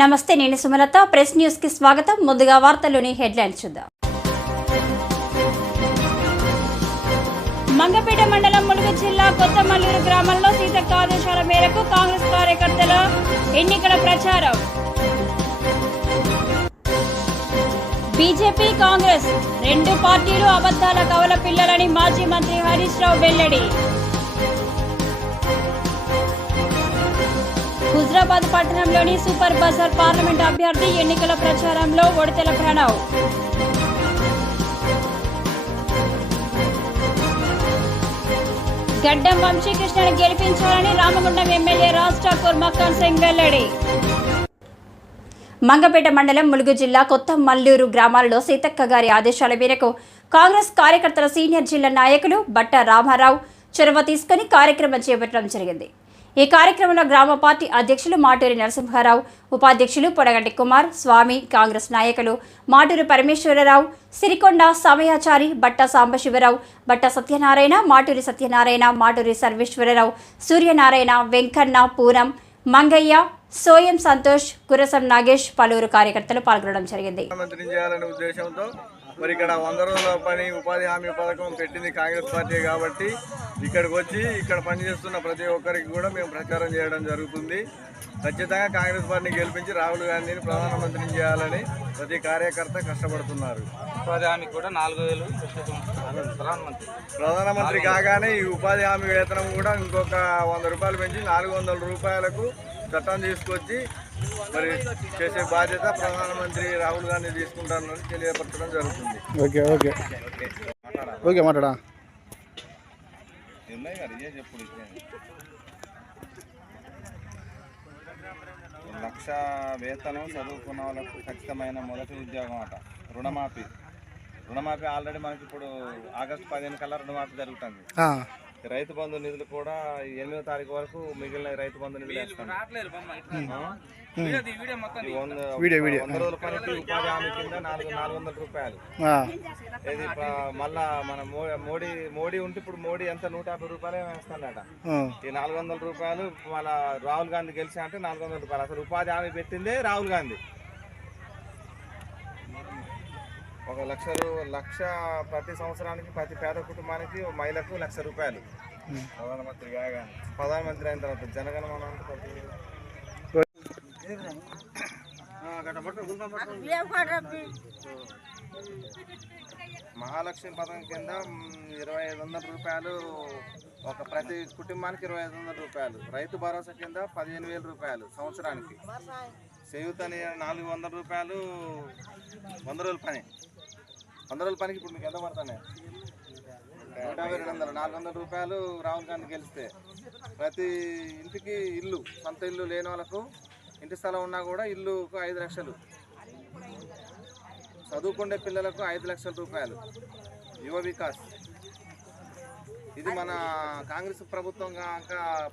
నమస్తే, నేను Sumalatha. Press news కి స్వాగతం. ముందుగా వార్తల్లోని హెడ్లైన్స్ చూద్దాం. మంగపేట మండలం ములుగు జిల్లా కొత్తమల్లూరు గ్రామంలో సీతక్క ఆదేశాల మేరకు కాంగ్రెస్ కార్యకర్తల ఎన్నికల ప్రచారం. బీజేపీ కాంగ్రెస్ రెండు పార్టీలు అబద్ధాల కవల పిల్లలని మాజీ మంత్రి హరీష్ రావు వెల్లడి. హుజరాబాద్ పట్టణంలోని సూపర్ బజార్ పార్లమెంట్ అభ్యర్థి ఎన్నికల ప్రచారంలో ఒడితెల ప్రణవ్. గడ్డం వంశీకృష్ణను గెలిపించాలని రామగుండం ఎమ్మెల్యే రాజ్ ఠాకూర్ మక్కన్ సింగ్ వెల్లడి. మంగపేట మండలం ములుగు జిల్లా కొత్త మల్లూరు గ్రామాలలో సీతక్క గారి ఆదేశాల మేరకు కాంగ్రెస్ కార్యకర్తల సీనియర్ జిల్లా నాయకులు బట్ట రామారావు చొరవ తీసుకుని కార్యక్రమం చేపట్టడం జరిగింది. ఈ కార్యక్రమంలో గ్రామ పార్టీ అధ్యక్షులు మాటూరి నరసింహారావు, ఉపాధ్యక్షులు పొడగంటి కుమార్ స్వామి, కాంగ్రెస్ నాయకులు మాటూరి పరమేశ్వరరావు, సిరికొండ సమయాచారి, బట్ట సాంబశివరావు, బట్ట సత్యనారాయణ, మాటూరి సత్యనారాయణ, మాటూరి సర్వేశ్వరరావు, సూర్యనారాయణ, వెంకన్న, పూరం, మంగయ్య, సోయం సంతోష్, కురసం నాగేష్ పలువురు కార్యకర్తలు పాల్గొనడం జరిగింది. మరి ఇక్కడ 100 రోజుల పని ఉపాధి హామీ పథకం పెట్టింది కాంగ్రెస్ పార్టీ కాబట్టి ఇక్కడికి వచ్చి ఇక్కడ పనిచేస్తున్న ప్రతి ఒక్కరికి కూడా మేము ప్రచారం చేయడం జరుగుతుంది. ఖచ్చితంగా కాంగ్రెస్ పార్టీని గెలిపించి రాహుల్ గాంధీని ప్రధానమంత్రిని చేయాలని ప్రతి కార్యకర్త కష్టపడుతున్నారు. ఉపాధి హామీ కూడా 4000 ప్రధానమంత్రి కాగానే ఈ ఉపాధి హామీ వేతనం కూడా ఇంకొక 100 రూపాయలు పెంచి 400 రూపాయలకు చట్టం తీసుకొచ్చి మరి చేసే బాధ్యత ప్రధానమంత్రి రాహుల్ గాంధీ తీసుకుంటారని తెలియపరచడం జరుగుతుంది. ఓకే ఓకే ఓకే మాట్లాడా చెప్పుడు 1,00,000 వేతనం చదువుకున్న వాళ్ళకు ఖచ్చితమైన మొదటి ఉద్యోగం అట. రుణమాఫీ ఆల్రెడీ మనకి ఇప్పుడు ఆగస్టు 15 కల్లా రుణమాఫీ జరుగుతుంది. రైతు బంధు నిధులు కూడా 8వ తారీఖు వరకు మిగిలిన రైతు బంధు నిధులు వేస్తాను. 100 రోజుల పనికి ఉపాధి హామీ కింద 400 రూపాయలు. ఇది మళ్ళా మన మోడీ ఉంటే ఇప్పుడు మోడీ ఎంత 150 రూపాయలు వేస్తాడట. ఈ 400 రూపాయలు మళ్ళా రాహుల్ గాంధీ గెలిచా అంటే 400 రూపాయలు. అసలు ఉపాధి హామీ పెట్టిందే రాహుల్ గాంధీ. 1,00,000 ప్రతి సంవత్సరానికి ప్రతి పేద కుటుంబానికి మహిళకు 1,00,000 రూపాయలు. ప్రధానమంత్రి అయిన తర్వాత జనగణమన మహాలక్ష్మి పథకం కింద 2,500 రూపాయలు ఒక ప్రతి కుటుంబానికి 2,500 రూపాయలు. రైతు భరోసా కింద 15,000 రూపాయలు సంవత్సరానికి. చేయూతని 400 రూపాయలు 100 రోజుల పని. 100 రోజుల పనికి ఇప్పుడు మీకు ఎంత పడుతున్నాయి? 150, 400 రూపాయలు రాహుల్ గాంధీ గెలిస్తే. ప్రతి ఇంటికి ఇల్లు, సొంత ఇల్లు లేని వాళ్ళకు ఇంటి స్థలం ఉన్నా కూడా ఇల్లుకు 5 లక్షలు. చదువుకునే పిల్లలకు 5 లక్షల రూపాయలు యువ వికాస్. ఇది మన కాంగ్రెస్ ప్రభుత్వం కాక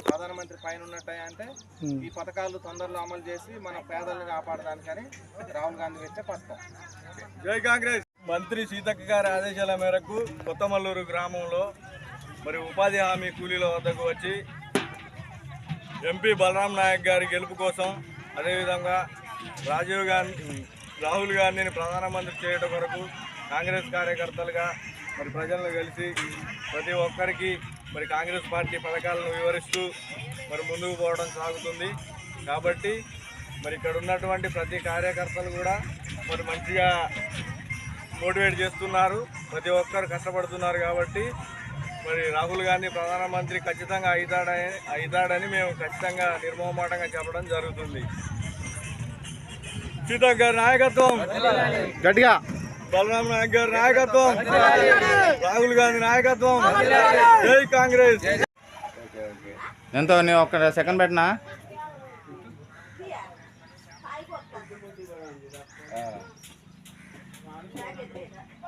ప్రధానమంత్రి పైన ఉన్నట్టే అంటే ఈ పథకాలు తొందరలో అమలు చేసి మన పేదలను కాపాడడానికని రాహుల్ గాంధీ పెట్టే పథకం. జై కాంగ్రెస్. మంత్రి సీతక్క గారి ఆదేశాల మేరకు కొత్తమల్లూరు గ్రామంలో మరి ఉపాధి హామీ కూలీల వద్దకు వచ్చి ఎంపీ బలరాం నాయక్ గారి గెలుపు కోసం, అదేవిధంగా రాహుల్ గాంధీని ప్రధానమంత్రి చేయడం కొరకు కాంగ్రెస్ కార్యకర్తలుగా మరి ప్రజలను కలిసి ప్రతి ఒక్కరికి మరి కాంగ్రెస్ పార్టీ పథకాలను వివరిస్తూ మరి ముందుకు పోవడం సాగుతుంది. కాబట్టి మరి ఇక్కడ ఉన్నటువంటి ప్రతి కార్యకర్తలు కూడా మరి మంచిగా మోటివేట్ చేస్తున్నారు. ప్రతి ఒక్కరు కష్టపడుతున్నారు. కాబట్టి మరి రాహుల్ గాంధీ ప్రధానమంత్రి ఖచ్చితంగా అవుతాడని మేము ఖచ్చితంగా నిర్మోహమాటంగా చెప్పడం జరుగుతుంది. సీతక్క గారి నాయకత్వం గట్టిగా, బలరాం నాయక్ గారి నాయకత్వం, రాహుల్ గాంధీ నాయకత్వం. జై కాంగ్రెస్. ఎంతో నేను ఒక సెకండ్ పెట్టినా.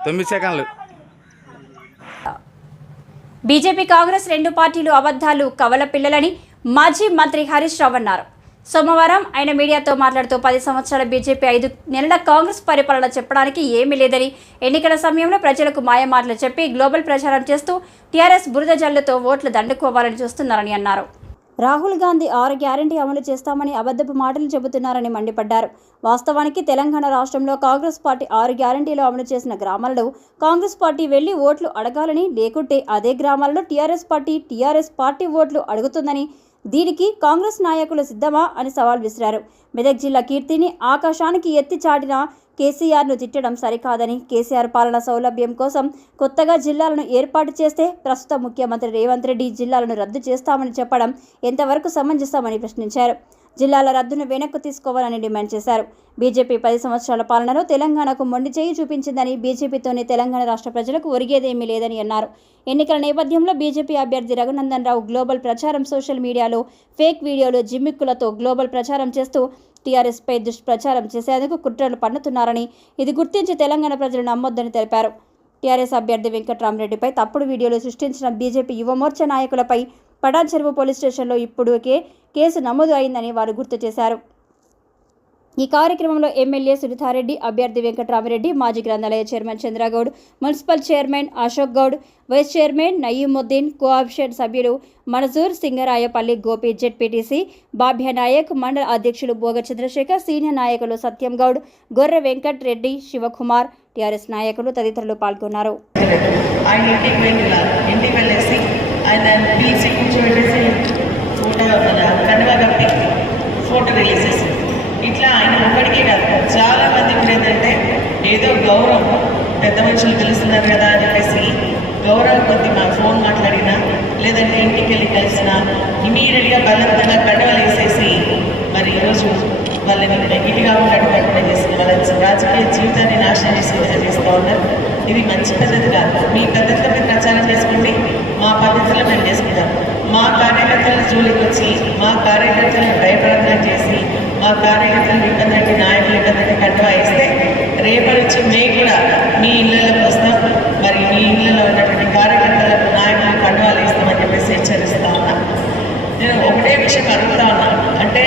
తొమ్మిది సెకండ్లు. బీజేపీ కాంగ్రెస్ రెండు పార్టీలు అబద్ధాలు కవల పిల్లలని మాజీ మంత్రి హరీష్ రావు అన్నారు. సోమవారం ఆయన మీడియాతో మాట్లాడుతూ 10 సంవత్సరాల బీజేపీ 5 నెలల కాంగ్రెస్ పరిపాలన చెప్పడానికి ఏమీ లేదని, ఎన్నికల సమయంలో ప్రజలకు మాయమాటలు చెప్పి గ్లోబల్ ప్రచారం చేస్తూ టీఆర్ఎస్ బురద జల్లుతో ఓట్లు దండుకోవాలని చూస్తున్నారని అన్నారు. రాహుల్ గాంధీ 6 గ్యారంటీ అమలు చేస్తామని అబద్ధపు మాటలు చెబుతున్నారని మండిపడ్డారు. వాస్తవానికి తెలంగాణ రాష్ట్రంలో కాంగ్రెస్ పార్టీ 6 గ్యారంటీలు అమలు చేసిన గ్రామాలలో కాంగ్రెస్ పార్టీ వెళ్లి ఓట్లు అడగాలని, లేకుంటే అదే గ్రామాలలో టీఆర్ఎస్ పార్టీ ఓట్లు అడుగుతుందని, దీనికి కాంగ్రెస్ నాయకులు సిద్ధమా అని సవాల్ విసిరారు. మెదక్ జిల్లా కీర్తిని ఆకాశానికి ఎత్తి చాటిన కేసీఆర్ను తిట్టడం సరికాదని, కేసీఆర్ పాలన సౌలభ్యం కోసం కొత్తగా జిల్లాలను ఏర్పాటు చేస్తే ప్రస్తుత ముఖ్యమంత్రి రేవంత్ రెడ్డి జిల్లాలను రద్దు చేస్తామని చెప్పడం ఎంతవరకు సమంజసమని ప్రశ్నించారు. జిల్లాల రద్దును వెనక్కు తీసుకోవాలని డిమాండ్ చేశారు. బీజేపీ 10 సంవత్సరాల పాలనలో తెలంగాణకు మొండి చేయి చూపించిందని, బీజేపీతోనే తెలంగాణ రాష్ట్ర ప్రజలకు ఒరిగేదేమీ లేదని అన్నారు. ఎన్నికల నేపథ్యంలో బీజేపీ అభ్యర్థి రఘునందన్ రావు గ్లోబల్ ప్రచారం, సోషల్ మీడియాలో ఫేక్ వీడియోలు, జిమ్మిక్కులతో గ్లోబల్ ప్రచారం చేస్తూ టీఆర్ఎస్పై దుష్ప్రచారం చేసేందుకు కుట్రలు పన్నుతున్నారని, ఇది గుర్తించి తెలంగాణ ప్రజలు నమ్మొద్దని తెలిపారు. టీఆర్ఎస్ అభ్యర్థి వెంకట్రామరెడ్డిపై తప్పుడు వీడియోలు సృష్టించిన బీజేపీ యువమోర్చా నాయకులపై పటాన్ చెరువు పోలీస్ స్టేషన్లో ఇప్పుడుకే కేసు నమోదు అయిందని వారు గుర్తు చేశారు. ఈ కార్యక్రమంలో ఎమ్మెల్యే సునీతారెడ్డి, అభ్యర్థి వెంకట్రామరెడ్డి, మాజీ గ్రంథాలయ chairman Chandragoud, municipal chairman Ashok Goud, vice chairman Nayeemuddin, co option సభ్యులు మనజూర్, సింగరాయపల్లి గోపి, జెడ్పీటీసీ బాబ్యా నాయక్, మండల అధ్యక్షులు బోగ చంద్రశేఖర్, సీనియర్ నాయకులు సత్యం గౌడ్, గొర్రె వెంకట్ రెడ్డి, శివకుమార్, టీఆర్ఎస్ నాయకులు తదితరులు పాల్గొన్నారు. ఫోటో రిలీజెస్ ఇట్లా ఆయన ఒక్కడికే కాదు, చాలా మంది ఇప్పుడు ఏంటంటే ఏదో గౌరవం, పెద్ద మనుషులు తెలుస్తున్నారు కదా అని చెప్పేసి గౌరవం కొద్ది మా ఫోన్ మాట్లాడినా, లేదంటే ఇంటికి వెళ్ళి కలిసినా ఇమీడియట్గా బలవంతంగా కండవలు వేసేసి మరి ఈరోజు వాళ్ళని నెగిటివ్గా ఉండేటట్టు చేసి వాళ్ళ రాజకీయ జీవితాన్ని నాశనం చేసేలా చేస్తూ ఉన్నారు. ఇది మంచి పద్ధతి కాదు. మీ పద్ధతిలో మీరు ప్రచారం చేసుకోండి, మా పద్ధతిలో మేము చేసుకుంటాం. మా కార్యకర్తల జోలికి వచ్చి మా కార్యకర్తలను భయప్రాంతం చేసి మా కార్యకర్తలు ఇబ్బంది నాయకులు ఇబ్బంది కంటవా వేస్తే రేపటి నుంచి మేము కూడా మీ ఇళ్లలోకి వస్తాం, మరి మీ ఇళ్లలో ఉన్నటువంటి కార్యకర్తలకు నాయకులకు కంటవాలు వేస్తామని చెప్పేసి హెచ్చరిస్తా ఉన్నా. నేను ఒకటే విషయం అడుగుతా ఉన్నా, అంటే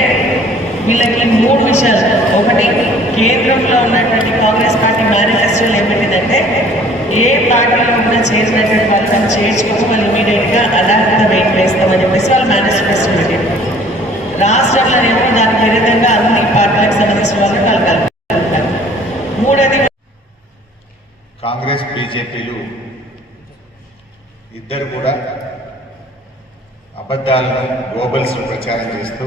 వీళ్ళకి 3 విషయాలు. ఒకటి, కేంద్రంలో ఉన్నటువంటి కాంగ్రెస్ పార్టీ మేనిఫెస్టోలో ఏమిటిందంటే ఏ పార్టీలో ఉన్నా చేరినటువంటి వాళ్ళని చేర్చుకొని వాళ్ళు ఇమీడియట్గా అలాంటి వెయిట్ వేస్తామని చెప్పేసి వాళ్ళు మేనిఫెస్టో పెట్టారు. రాష్ట్రంలోనేమో దానికి విరుద్ధంగా అన్ని పార్టీలకు సంబంధించిన వాళ్ళని వాళ్ళు కలుపుతారు. మూడోది, కాంగ్రెస్ బీజేపీలు ఇద్దరు కూడా అబద్ధాలను గ్లోబల్స్ ప్రచారం చేస్తూ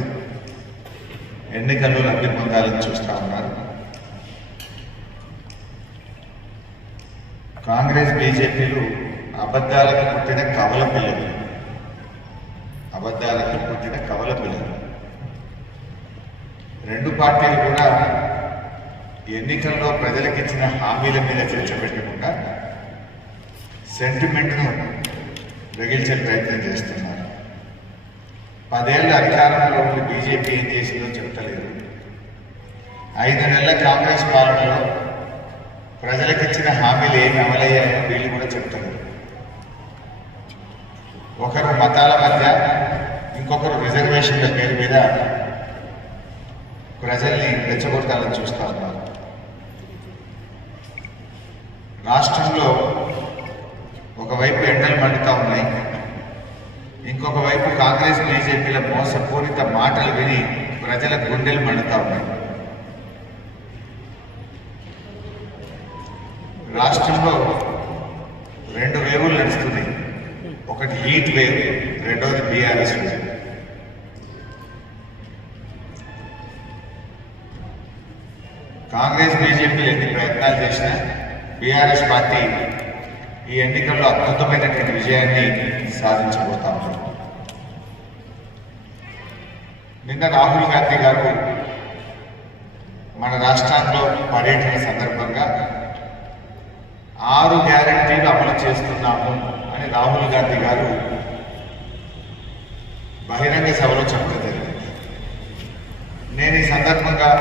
ఎన్నికల్లో లబ్ధి పొందాలని చూస్తూ ఉన్నారు. కాంగ్రెస్ బీజేపీలు అబద్ధాలకు పుట్టిన కవల పిల్లలు, అబద్ధాలకు పుట్టిన కవల పిల్లలు. రెండు పార్టీలు కూడా ఎన్నికల్లో ప్రజలకు ఇచ్చిన హామీల మీద చర్చ పెట్టకుండా సెంటిమెంట్ను రగిల్చే ప్రయత్నం చేస్తున్నారు. 10 ఏళ్ళ అధికారంలో ఉండి బీజేపీ ఏం చేసిందో చెప్తలేదు. 5 నెలల కాంగ్రెస్ పాలనలో ప్రజలకు ఇచ్చిన హామీలు ఏమి అమలయ్యాయో వీళ్ళు కూడా చెప్తలేదు. ఒకరు మతాల మధ్య, ఇంకొకరు రిజర్వేషన్ల పేరు మీద ప్రజల్ని రెచ్చగొట్టాలని చూస్తూ ఉన్నారు. రాష్ట్రంలో ఒకవైపు ఎండలు మండుతూ ఉన్నాయి, ఇంకొక వైపు కాంగ్రెస్ బీజేపీల మోసపూరిత మాటలు విని ప్రజల గుండెలు మండుతూ ఉన్నాయి. రాష్ట్రంలో 2 వేవులు నడుస్తున్నాయి. ఒకటి హీట్ వేవ్, రెండవది బీఆర్ఎస్ వేవ్. కాంగ్రెస్ బీజేపీలు ఎన్ని ప్రయత్నాలు చేసినా బీఆర్ఎస్ పార్టీ ఈ ఎన్నికల్లో అద్భుతమైనటువంటి విజయాన్ని సాధించబోతా ఉన్నారు. నిన్న రాహుల్ గాంధీ గారు మన రాష్ట్రంలో పర్యటన సందర్భంగా 6 గ్యారెంటీలు అమలు చేస్తున్నాము అని రాహుల్ గాంధీ గారు బహిరంగ సభలో చెప్పడం జరిగింది. నేను ఈ సందర్భంగా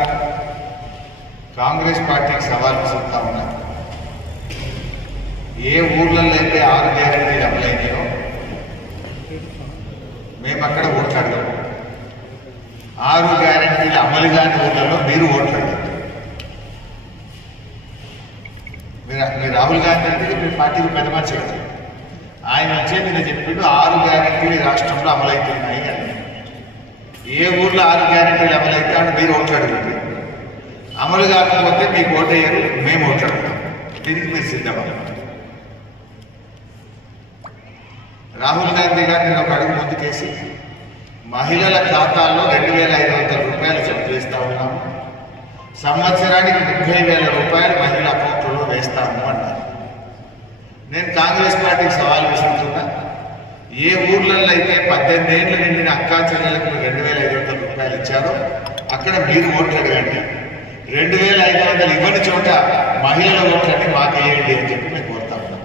కాంగ్రెస్ పార్టీకి సవాల్ విసురుతా ఉన్నా. ఏ ఊర్లలో అయితే 6 గ్యారెంటీలు అమలైనాయో మేము అక్కడ ఓట్లు అడగము. 6 గ్యారెంటీలు అమలు కాని ఊర్లలో మీరు ఓట్లు అడగదు. మీరు రాహుల్ గాంధీ అంటే మీ పార్టీకి పెద్ద మనిషి కదా, ఆయన వచ్చే మీద చెప్పిండు 6 గ్యారెంటీలు రాష్ట్రంలో అమలవుతున్నాయి అని. ఏ ఊర్లో 6 గ్యారెంటీలు అమలు అయితే అని మీరు ఓట్లు అడుగుతుంది, అమలు కాకపోతే మీకు ఓటేయరు, మేము ఓట్లు అడుగుతాం. దీనికి మీరు సిద్ధమా? రాహుల్ గాంధీ గారిని ఒక అడుగు ముందుకేసి మహిళల ఖాతాల్లో 2,500 రూపాయలు జమ చేస్తా ఉన్నాము, సంవత్సరానికి 30,000 రూపాయలు మహిళల అకౌంట్లో వేస్తాము అన్నారు. నేను కాంగ్రెస్ పార్టీకి సవాల్ విసురుతున్నా, ఏ ఊర్లలో అయితే 18 ఏళ్ళు నిండిన అక్కా చెల్లెలకు 2,500 రూపాయలు ఇచ్చారో అక్కడ మీరు ఓట్లు అడగండి, 2,500 ఇవ్వని చోట మహిళల ఓట్లన్నీ మాకేయండి అని చెప్పి మేము కోరుతా ఉన్నాం.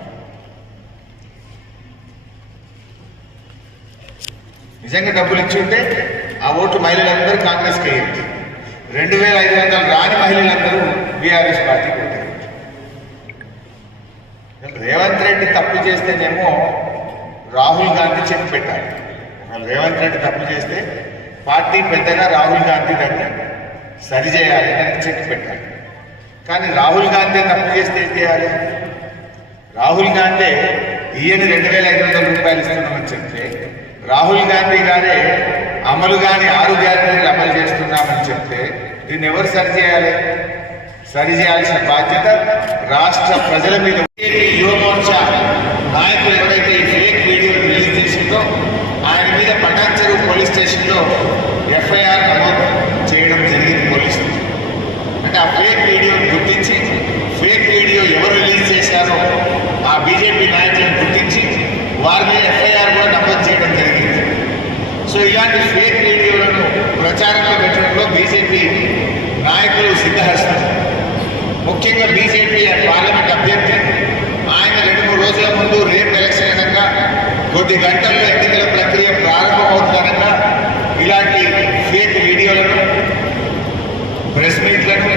నిజంగా డబ్బులు ఇచ్చుంటే ఆ ఓట్లు మహిళలందరూ కాంగ్రెస్కి వేయండి, 2,500 రాని మహిళలందరూ బీఆర్ఎస్ పార్టీకి ఓటేయండి. రేవంత్ రెడ్డి తప్పు చేస్తేనేమో రాహుల్ గాంధీ చెప్పి పెట్టాలి. రేవంత్ రెడ్డి తప్పు చేస్తే పార్టీ పెద్దగా రాహుల్ గాంధీ దాన్ని సరిచేయాలి, దానికి చెప్పి పెట్టాలి. కానీ రాహుల్ గాంధీ తప్పు చేస్తే ఏం చేయాలి? రాహుల్ గాంధీ ఈయన 2,500 రూపాయలు ఇస్తున్నామని చెప్తే రాహుల్ గాంధీ గారే అమలు కాని 6 గ్యారెంటీలు అమలు చేస్తున్నామని చెప్తే దీన్ని ఎవరు సరిచేయాలి? సరిచేయాల్సిన బాధ్యత రాష్ట్ర ప్రజల మీద. యువ మోర్చా నాయకులు ఎవరైతే ఈ ఫేక్ వీడియో రిలీజ్ చేసిందో ఆయన మీద పటాన్చెరు పోలీస్ స్టేషన్లో ఎఫ్ఐఆర్ నమోదు చేయడం జరిగింది పోలీసులు. అంటే ఆ ఫేక్ వీడియోని గుర్తించి ఫేక్ వీడియో ఎవరు రిలీజ్ చేశారో ఆ బీజేపీ నాయకులను గుర్తించి వారి మీద ఎఫ్ఐఆర్ కూడా నమోదు చేయడం జరిగింది. సో ఇలాంటి ఫేక్ వీడియోలను ప్రచారంలో పెట్టడంలో బీజేపీ నాయకులు సిద్ధహస్తులు. ముఖ్యంగా బీజేపీ పార్లమెంట్ అభ్యర్థి ఆయన 2-3 రోజుల ముందు రేపు ఎలక్షన్ అనగా కొద్ది గంటల్లో ఎన్నికల ప్రక్రియ ప్రారంభమవుతుందనగా ఇలాంటి ఫేక్ వీడియోలను, ప్రెస్ మీట్లను,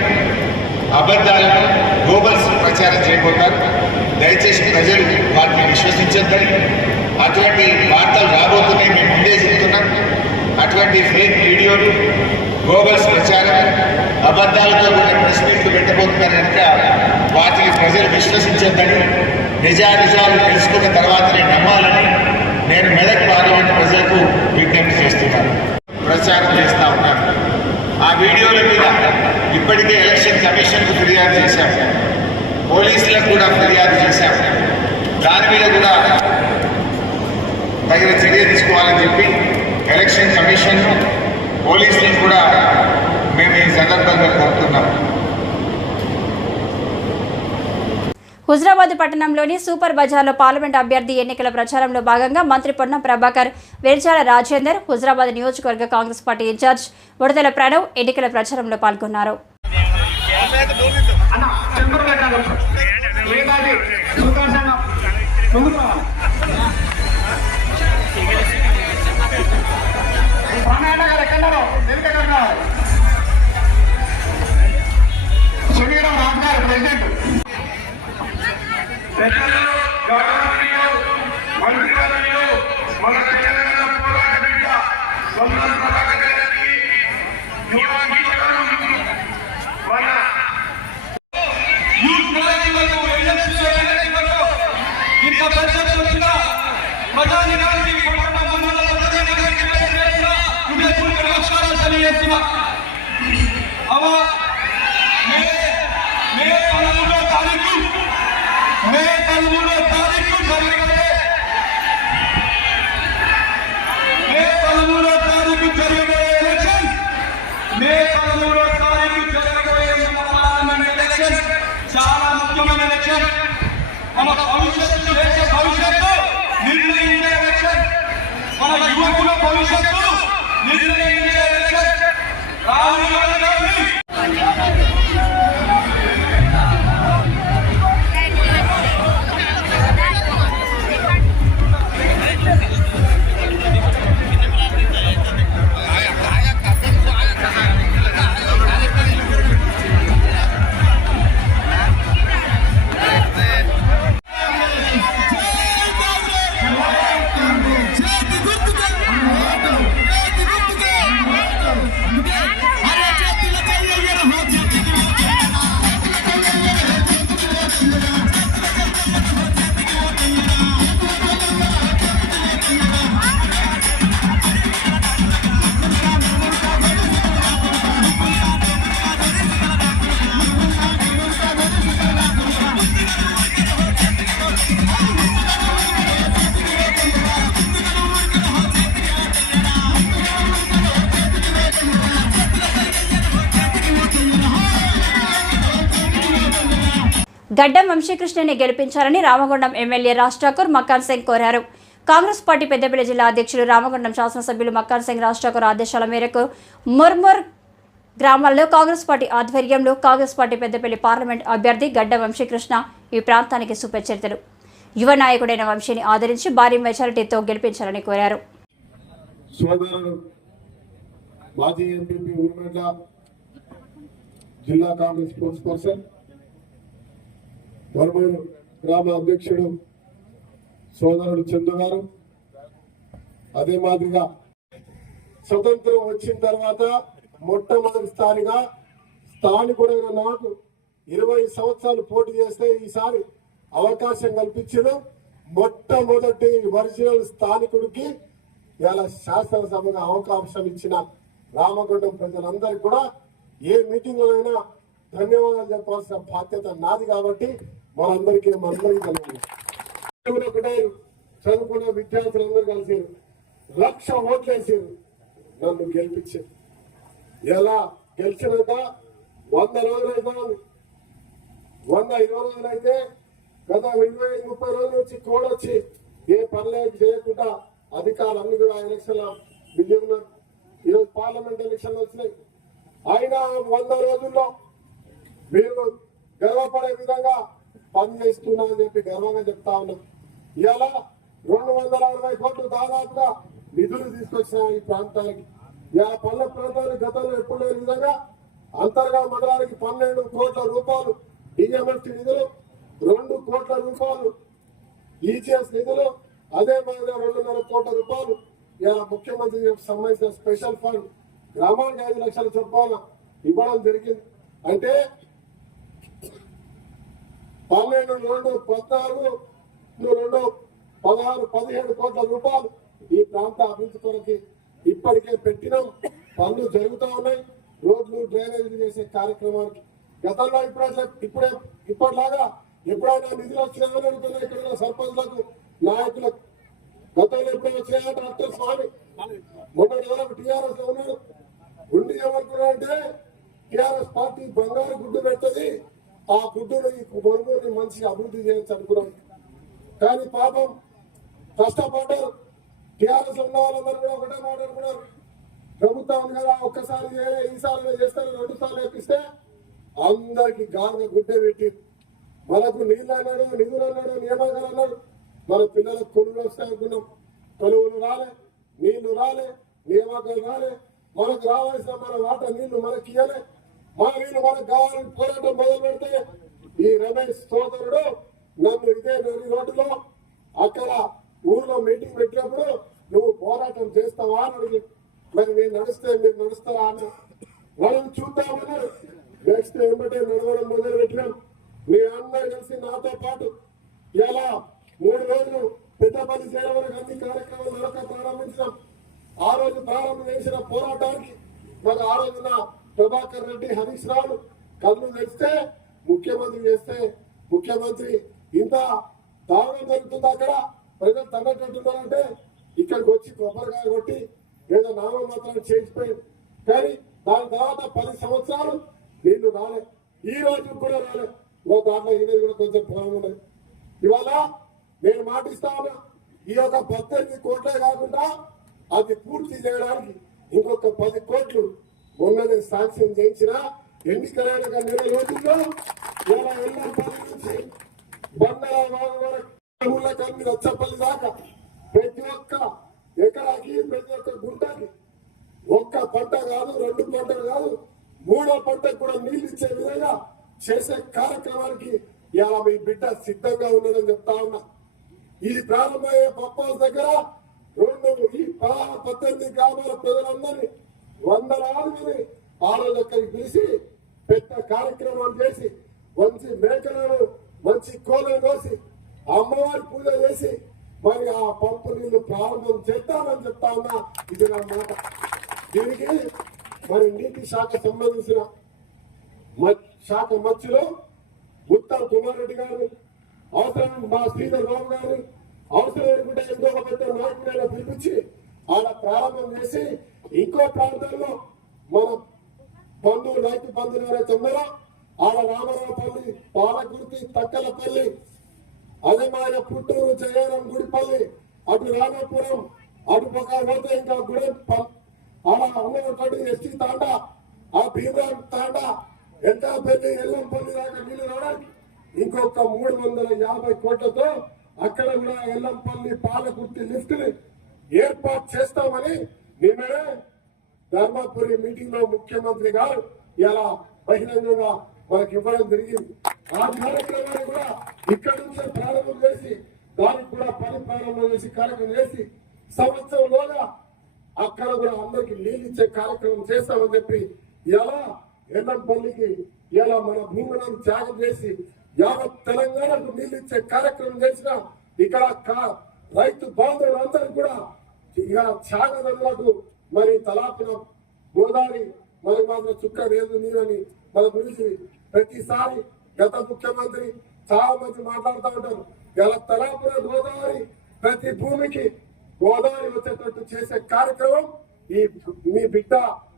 అబద్ధాలను, గోబల్స్ ప్రచారం చేయబోతారు. దయచేసి ప్రజలు వాటిని విశ్వసించద్దని, అటువంటి వార్తలు రాబోతున్నాయి, మేము ముందే చెప్తున్నాం. అటువంటి ఫేక్ వీడియోలు, గోబల్స్ ప్రచారం, అబద్ధాలతో కొన్ని ప్రెస్ మీట్లు పెట్టబోతున్నారు కనుక వాటిని ప్రజలు విశ్వసించద్దని, నిజాలు తెలుసుకున్న తర్వాతనే నమ్మాలని నేను మెదక్ పార్లమెంట్ ప్రజలకు విజ్ఞప్తి చేస్తున్నాను. ప్రచారం చేస్తూ ఉన్నాను. ఆ వీడియోల మీద ఇప్పటికే ఎలక్షన్ కమిషన్కు ఫిర్యాదు చేశాము, పోలీసులకు కూడా ఫిర్యాదు చేశాము. దాని మీద కూడా తగిన చర్య తీసుకోవాలని చెప్పి ఎలక్షన్ కమిషన్, పోలీసులను కూడా మేము ఈ సందర్భంగా కోరుతున్నాం. హుజరాబాద్ పట్టణంలోని సూపర్ బజార్లో పార్లమెంట్ అభ్యర్థి ఎన్నికల ప్రచారంలో భాగంగా మంత్రి పొన్నం ప్రభాకర్, వెల్చాల రాజేందర్, హుజరాబాద్ నియోజకవర్గ కాంగ్రెస్ పార్టీ ఇన్ఛార్జ్ ఉడతల ప్రణవ్ ఎన్నికల ప్రచారంలో పాల్గొన్నారు. చాలా ముఖ్యమైన ఎలక్షన్, మన భవిష్యత్తు దేశ భవిష్యత్తు నిర్ణయించే ఎలక్షన్, మన యువకుల భవిష్యత్తు నిర్ణయించే ఎలక్షన్. రాహుల్ గాంధీ అరే చేతుల గడ్డం వంశీకృష్ణని గెలిపించాలని రామగుండం ఎమ్మెల్యే రాజ్ ఠాకూర్ మక్కాన్ సింగ్ కోరారు. కాంగ్రెస్ పార్టీ పెద్దపల్లి జిల్లా అధ్యక్షులు రామగుండం శాసనసభ్యులు మక్కాన్ సింగ్ రాజ్ ఠాకూర్ ఆదేశాల మేరకు ముర్ముర్ గ్రామాల్లో కాంగ్రెస్ పార్టీ ఆధ్వర్యంలో కాంగ్రెస్ పార్టీ పెద్దపల్లి పార్లమెంట్ అభ్యర్థి గడ్డం వంశీకృష్ణ ఈ ప్రాంతానికి సుపరిచితులు. యువ నాయకుడైన వంశీని ఆదరించి భారీ మెజారిటీతో గెలిపించాలని కోరారు. మాజీ ఎంపీ ఉమ్మేట జిల్లా కాంగ్రెస్ స్పోర్ట్స్ పర్సన్ వరమూరు గ్రామ అధ్యక్షుడు సోదరుడు చందు గారు, అదే మాదిరిగా స్వతంత్రం వచ్చిన తర్వాత మొట్టమొదటిసారిగా స్థానికుడైన నాకు 20 సంవత్సరాలు పోటీ చేస్తే ఈసారి అవకాశం కల్పించడం మొట్టమొదటి ఒరిజినల్ స్థానికుడికి ఇలా శాసనసభగా అవకాశం ఇచ్చిన రామగుండం ప్రజలందరికీ కూడా ఏ మీటింగ్ అయినా ధన్యవాదాలు చెప్పాల్సిన బాధ్యత నాది. కాబట్టి మనందరికీ చదువుకున్న విద్యార్థులందరూ కలిసి 1,00,000 ఓట్లు వేసారు, నన్ను గెలిపించారు. ఎలా గెలిచినాక 100 రోజులు అయిపోయింది. 120 రోజులు అయితే గత 25-30 రోజుల నుంచి కోడొచ్చి ఏ పనులు చేయకుండా అధికారులన్నీ కూడా ఎలక్షన్ల బిజీ ఉన్నారు. ఈరోజు పార్లమెంట్ ఎలక్షన్లు వచ్చినాయి. అయినా 100 రోజుల్లో మీరు గర్వపడే విధంగా పని చేస్తున్నామని చెప్పి గర్వంగా చెప్తా ఉన్నాం. ఇలా 260 కోట్లు దాదాపుగా నిధులు తీసుకొచ్చిన ఈ ప్రాంతానికి. ఇలా పల్లె ప్రాంతానికి గతంలో ఎప్పుడు లేని విధంగా అంతర్గా మండలానికి 12 కోట్ల రూపాయలు డిఎంఎఫ్టీ నిధులు, 2 కోట్ల రూపాయలు ఈజీఎస్ నిధులు, అదే మాదిరిగా 2.5 కోట్ల రూపాయలు ఇలా ముఖ్యమంత్రికి సంబంధించిన స్పెషల్ ఫండ్ గ్రామానికి 5 లక్షల చొప్పున ఇవ్వడం జరిగింది. అంటే 12, 2, 14, 2, 16, 17 కోట్ల రూపాయలు ఈ ప్రాంత అభివృద్ధి కొరకు ఇప్పటికే పెట్టినాం. పనులు జరుగుతూ ఉన్నాయి. రోడ్లు డ్రైనేజీలు చేసే కార్యక్రమానికి గతంలో ఇప్పటిలాగా ఎప్పుడైనా నిధులు వచ్చినాయని అడుగుతున్నాయి. ఇక్కడ సర్పంచ్లకు, నాయకులకు గతంలో ఎప్పుడైనా వచ్చాయా డాక్టర్ స్వామి మొన్న టీఆర్ఎస్ లో ఉన్నాడు. ఉండి ఏమనుకున్నాడంటే టీఆర్ఎస్ పార్టీ బంగారు గుడ్డు పెడుతుంది, ఆ గుడ్డును ఈ బొరుగుని మంచిగా అభివృద్ధి చేయొచ్చు అనుకున్నాం. కానీ పాపం కష్టపడ్డారు. టీఆర్ఎస్ ఉన్న వాళ్ళందరూ కూడా ఒకటే మాట్లాడుకున్నారు, ప్రభుత్వం ఉంది కదా ఒక్కసారి ఈసారి చేస్తారు, 2 సార్లు వేపిస్తే అందరికి గాలిగా గుడ్డే పెట్టి మనకు నీళ్ళు అన్నాడు, నిధులు అన్నాడు, నియామకాలు అన్నాడు. మన పిల్లలకు కొలువులు వస్తాయి అనుకున్నాం. కొలువులు రాలే, నీళ్లు రాలే, నియామకాలు రాలే. మనకు రావాల్సిన మన వాట నీళ్లు మనకి ఇయ్యలే. మన నీళ్లు మనకు కావాలని పోరాటం మొదలు పెడితే ఈ రమేష్ సోదరుడు నన్ను ఇదే రోడ్డులో అక్కడ ఊర్లో మీటింగ్ పెట్టినప్పుడు నువ్వు పోరాటం చేస్తావా అని అడిగి, మరి నేను నడిస్తే మీరు నడుస్తారా అన్న. మనం చూద్దామన్నారు. నెక్స్ట్ ఏమంటే నడవడం మొదలు పెట్టినాం. మీ అందరూ కలిసి నాతో పాటు ఇలా 3 రోజులు పెద్దపల్లి చేరవరకు అన్ని కార్యక్రమాలు నడక ప్రారంభించినాం. ఆ రోజు ప్రారంభం చేసిన పోరాటానికి మాకు ఆ రోజున ప్రభాకర్ రెడ్డి, హరీష్ రావు కళ్ళు తెరిస్తే ముఖ్యమంత్రి చేస్తే ముఖ్యమంత్రి ఇంత దారుణం జరుగుతుంది అక్కడ ప్రజలు తగ్గట్టున్నారంటే ఇక్కడికి వచ్చి కొబ్బరికాయ కొట్టి ఏదో నామమాత్రాన్ని చేసిపోయింది. కానీ దాని తర్వాత 10 సంవత్సరాలు నీళ్లు రాలే, ఈ రోజు కూడా రాలే. దాంట్లో ఇది కూడా కొంచెం పొలం ఉన్నది. ఇవాళ నేను మాటిస్తా ఉన్నా, ఈ యొక్క 18 కోట్లే కాకుండా అది పూర్తి చేయడానికి ఇంకొక 10 కోట్లు మొన్ననే శాంక్షన్ చేయించిన ఎన్నికలైన నెల రోజుల్లో ఇలా ఎల్లపల్లి నుంచి బంగాళాఖాతం వచ్చపల్లి దాకా ప్రతి ఒక్క ఎకరాకి ప్రతి ఒక్క గుంటకి ఒక్క పంట కాదు, 2 పంటలు కాదు, 3వ పంటకు కూడా నీళ్ళు ఇచ్చే విధంగా చేసే కార్యక్రమానికి ఇలా మీ బిడ్డ సిద్ధంగా ఉన్నదని చెప్తా ఉన్నా. ఇది ప్రారంభమయ్యే పప్పాల దగ్గర 18 గ్రామాల ప్రజలందరినీ 100 మంది ఆ రోజు అక్కడికి పిలిచి పెద్ద కార్యక్రమాలు చేసి మంచి మేకలను మంచి కోలను కోసి అమ్మవారి పూజ చేసి మరి ఆ పంపు నీళ్లు ప్రారంభం చేద్దామని చెప్తా ఉన్నా. ఇది నా మాట. దీనికి మరి నీటి శాఖ సంబంధించిన శాఖ మధ్యలో ఉత్తమ్ కుమార్ రెడ్డి గారు, అవసరం మా శ్రీధర్ బాబు గారు, అవసరం లేకుంటే ఇంకొక పెద్ద నాయకుడైనా పిలిపించి ఆడ ప్రారంభం చేసి ఇంకో ప్రాంతాల్లో మన రైతు బంధువులు ఎవరైతే ఉన్నారో ఆడ రామారావుపల్లి, పాలకుర్తి, తక్కలపల్లి, అదే మన పుట్టూరు, జయారం, గుడిపల్లి, అటు రామాపురం, అటు పక్క పోతే ఇంకా గుడెం ఆడ ఉన్నటువంటి ఎస్టీ తాండా, ఆ భీమరాం తాండా, ఎంకాపల్లి, ఎల్లంపల్లి దాకా నీళ్లు రావడానికి ఇంకొక 350 కోట్లతో అక్కడ కూడా ఎల్లంపల్లి, పాలకుర్తి లిఫ్ట్ ని ఏర్పాటు చేస్తామని నిన్ననే ధర్మపురి మీటింగ్ లో ముఖ్యమంత్రి గారు ఇలా బహిరంగంగా మనకి ఇవ్వడం జరిగింది. ఆ కార్యక్రమాన్ని కూడా ఇక్కడ నుంచే ప్రారంభం చేసి దానికి కూడా పని ప్రారంభం చేసి కార్యక్రమం చేసి సంవత్సరంలోగా అక్కడ కూడా అందరికి నీళ్ళు ఇచ్చే కార్యక్రమం చేస్తామని చెప్పి ఇలా ఎల్లంపల్లికి ఇలా మన భూములను త్యాగం చేసి యావత్ తెలంగాణకు నీళ్ళు ఇచ్చే కార్యక్రమం చేసిన ఇక్కడ రైతు బాంధవులందరూ కూడా ఇక త్యాగదనులకు మరి తలాపున గోదావరి మనకి మాత్రం చుక్క రేదు నీరని మన గురించి ప్రతిసారి గత ముఖ్యమంత్రి చాలా మంది మాట్లాడుతూ ఉంటారు. ఇలా తలాపున గోదావరి ప్రతి భూమికి గోదావరి వచ్చేటట్టు చేసే కార్యక్రమం మీ బిడ్డ,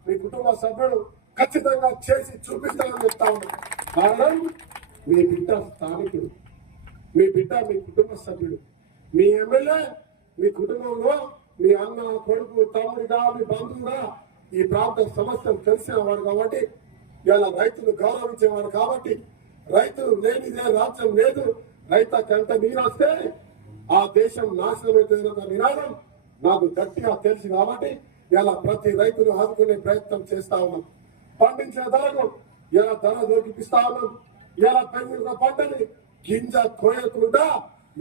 మీ కుటుంబ సభ్యుడు ఖచ్చితంగా చేసి చూపిస్తామని చెప్తా ఉన్నాం. కారణం మీ బిడ్డ స్థానికుడు, మీ బిడ్డ మీ కుటుంబ సభ్యుడు, మీ ఎమ్మెల్యే మీ కుటుంబంలో మీ అన్న, కొడుకు, తమ్ముడిగా, మీ బంధువుగా ఈ ప్రాంత సమస్యలు తెలిసిన వాడు కాబట్టి, ఇలా రైతులు గౌరవించేవాడు కాబట్టి, రైతులు లేనిదే రాజ్యం లేదు, రైత కంట నీరు వస్తే ఆ దేశం నాశనం అవుతుంది ఒక నినాదం నాకు గట్టిగా తెలుసు కాబట్టి ఇలా ప్రతి రైతును ఆదుకునే ప్రయత్నం చేస్తా ఉన్నాం. పండించిన ధరకు ఇలా ధర దొరికిపిస్తా ఉన్నాం. ఇలా పెరిగిన పంటని గింజ కోయకుండా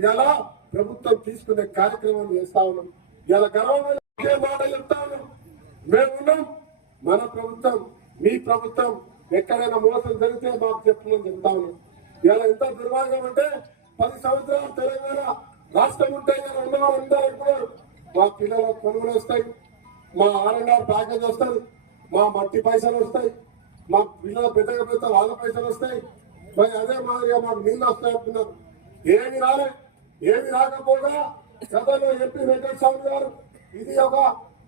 ఇలా ప్రభుత్వం తీసుకునే కార్యక్రమం చేస్తా ఉన్నాం. ఇలా గర్వంగా మాట చెప్తా ఉన్నాం. మేమున్నాం, మన ప్రభుత్వం, మీ ప్రభుత్వం ఎక్కడైనా మోసం జరిగితే మాకు చెప్పమని చెప్తా ఉన్నాం. ఇలా ఎంత దుర్మార్గం అంటే 10 సంవత్సరాలు తెలంగాణ రాష్ట్రం ఉంటే ఉన్న వాళ్ళందరూ అనుకున్నారు మా పిల్లల కొనుగోలు వస్తాయి, మా ఆర్ఎన్ఆర్ ప్యాకేజ్ వస్తుంది, మా మట్టి పైసలు వస్తాయి, మా పిల్లల పెద్దగా పెద్ద వాళ్ళ పైసలు వస్తాయి, మరి అదే మాదిరిగా మాకు నీళ్ళు వస్తాయి అంటున్నారు. ఏమి రాలే. ఏమి రాకపోగా గతంలో ఎంపీ వెంకటస్వామి గారు ఇది ఒక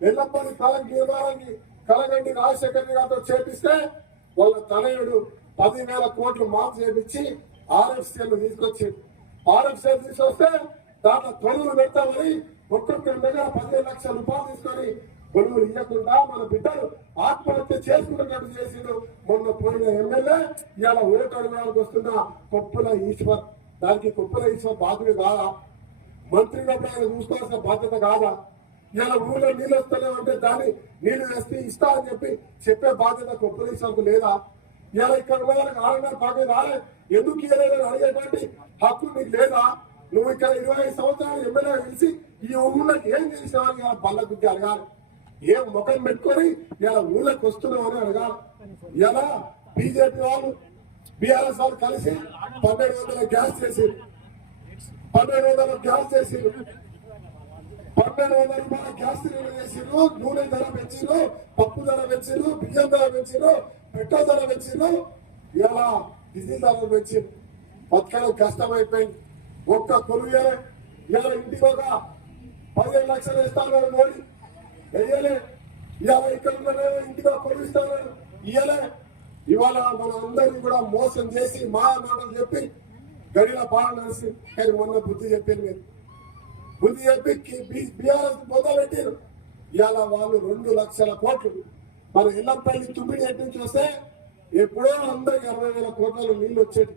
ఎల్లంపల్లి ప్రాజెక్ట్ నిర్మాణానికి కలగండి రాజశేఖర్ గారితో చేపిస్తే వాళ్ళ తనయుడు 10,000 కోట్లు మాఫ్ చేపించి RFCL తీసుకొచ్చి RFCL తీసుకొస్తే దాంట్లో కొనుగోలు పెడతామని ఒక్కొక్కరి దగ్గర 15 లక్షల రూపాయలు తీసుకొని కొనుగోలు ఇవ్వకుండా మన బిడ్డలు ఆత్మహత్య చేసుకున్నట్టు చేసిండు మొన్న పోయిన ఎమ్మెల్యే. ఇలా ఓటు అడగడానికి వస్తున్న కొప్పుల ఈశ్వర్, దానికి కొప్పుల ఈశ్వర్ బాధ్యత కాదా? మంత్రిగా ఆయన చూసుకోవాల్సిన బాధ్యత కాదా? ఇలా ఊళ్ళో నీళ్ళు వస్తలేమంటే దాన్ని నీళ్లు వేస్తే ఇస్తా అని చెప్పే బాధ్యత కొప్పుల ఈశ్వర్కు లేదా? ఇలా ఇక్కడ వాళ్ళకి ఆర్ఎన్ఆర్ ప్యాకేజ్ రాలే, ఎందుకు ఇవ్వలేదని అడిగేటువంటి హక్కు నీకు లేదా? నువ్వు ఇక్కడ 25 సంవత్సరాలు ఎమ్మెల్యే కలిసి ఈ ఊళ్ళకి ఏం చేసినావని ఇలా బల్ల గుద్ది అడగాలి. ఏం ముఖం పెట్టుకొని ఇలా ఊళ్ళకి వస్తున్నావు అని అడగాలి. ఇలా బీజేపీ వాళ్ళు బీఆర్ఎస్ వాళ్ళు కలిసి 1200 గ్యాస్ చేసిరు, 1200 గ్యాస్ చేసిరు, 1200 రూపాయల గ్యాస్ సిలిండర్ చేసిరు, నూనె ధర పెంచిరు, పప్పు ధర పెంచిరు, బియ్యం ధర పెంచిరు, పెట్రోల్ ధర పెంచిరు, ఇలా డీజిల్ ధర పెంచిరు. బతకడం కష్టమైపోయింది. ఒక్క కొలువు ఇలా ఇంటికి ఒక 15 లక్షలు ఇస్తాను మోడీ వెయ్యలే. ఇలా ఇక్కడ ఇంటికి ఒక కొలువు ఇస్తాను ఇయ్యలే. ఇవాళ మన అందరినీ కూడా మోసం చేసి మా మాటలు చెప్పి గడిలో బాగా నడిచి కానీ మొన్న బుద్ధి చెప్పారు. మీరు బుద్ధి చెప్పి బీఆర్ఎస్ మొదలుపెట్టారు. ఇవాళ వాళ్ళు 2 లక్షల కోట్లు మన ఎల్లంపల్లి తుమ్మిడి ఎటు నుంచి వస్తే ఎప్పుడో అందరికి 60,000 కోట్ల నీళ్లు వచ్చేది.